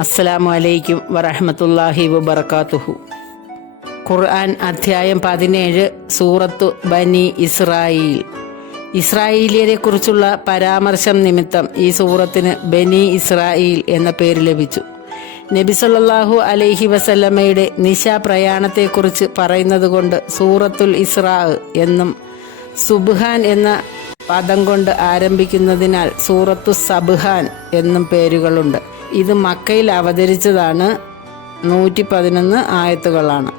അസ്സലാമു അലൈക്കും വറഹ്മത്തുള്ളാഹി വബറകാതുഹു. ഖുർആൻ അധ്യായം 17 സൂറത്തു ബനി ഇസ്രായീൽ. ഇസ്രായേലിയരെ കുറിച്ചുള്ള പരാമർശം നിമിത്തം ഈ സൂറത്തിന് ബനി ഇസ്രായീൽ എന്ന പേര് ലഭിച്ചു. നബി സല്ലല്ലാഹു അലൈഹി വസല്ലമയുടെ നിശാ പ്രയാണത്തെക്കുറിച്ച് പറയുന്നത് കൊണ്ട് സൂറത്തുൽ ഇസ്രാ എന്നും സുബ്ഹാൻ എന്ന പദം കൊണ്ട് ആരംഭിക്കുന്നതിനാൽ സൂറത്തു സബ്ഹാൻ എന്നും പേരുകളുണ്ട്. ഇത് മക്കയിൽ അവതരിച്ചതാണ്. 111 ആയത്തുകളാണ്.